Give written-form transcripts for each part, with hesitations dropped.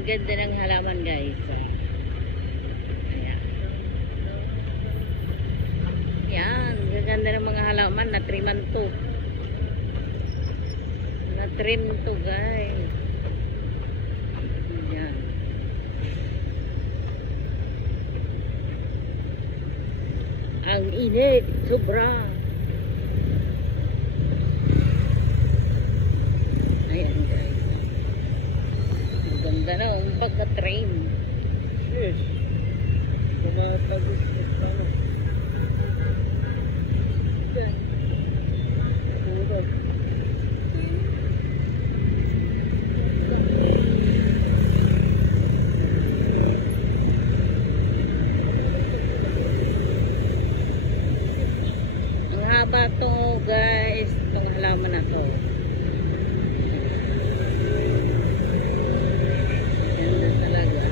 Ang ganda ng halaman, guys. Ayan. Yan, gaganda ng mga halaman. Na-triman to. Na-trim to, guys. Yan. Ang init, sobra. Ayan, guys. Ang ganda na ang pagka-train. Yes. Kumatagos na ano. Ang haba to, guys. Itong halaman na to. Ganda talaga.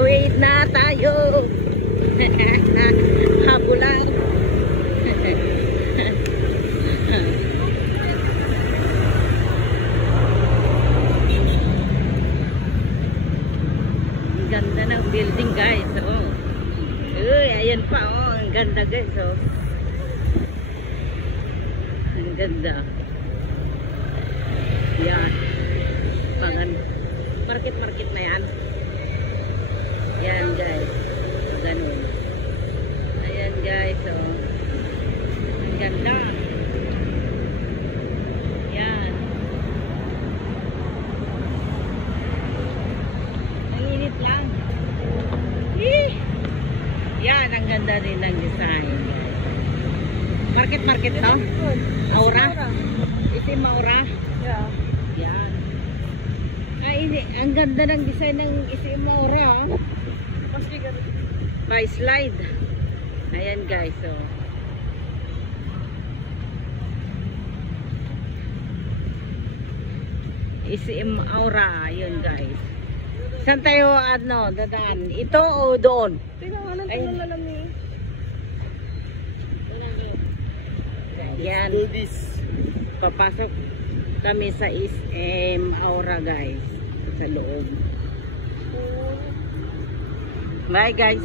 Wait na tayo. Habulan. Ganda ng building, guys. Oh. Uy, ayan pa, oh. Ang ganda, guys. Oh. Ang ganda. Yan. Market na yan. Yan, guys. Ganun. Ayan, guys. Oh. Ang ganda. Yan. Ang init lang. Yan, ang ganda rin ng design. Market to? Aura? Isim Aura? Yeah. Yan. Ay, ang ganda ng design ng Isim Aura. Mas bigyan. By slide. Ayan, guys. So, Isim Aura. Ayun, guys. Saan tayo dadaan? Ito o doon? Tinangalan ko Ay. ng lalami. Yan. Do this. Papasok kami sa Isim Aura, guys. Sa loob. Bye, guys.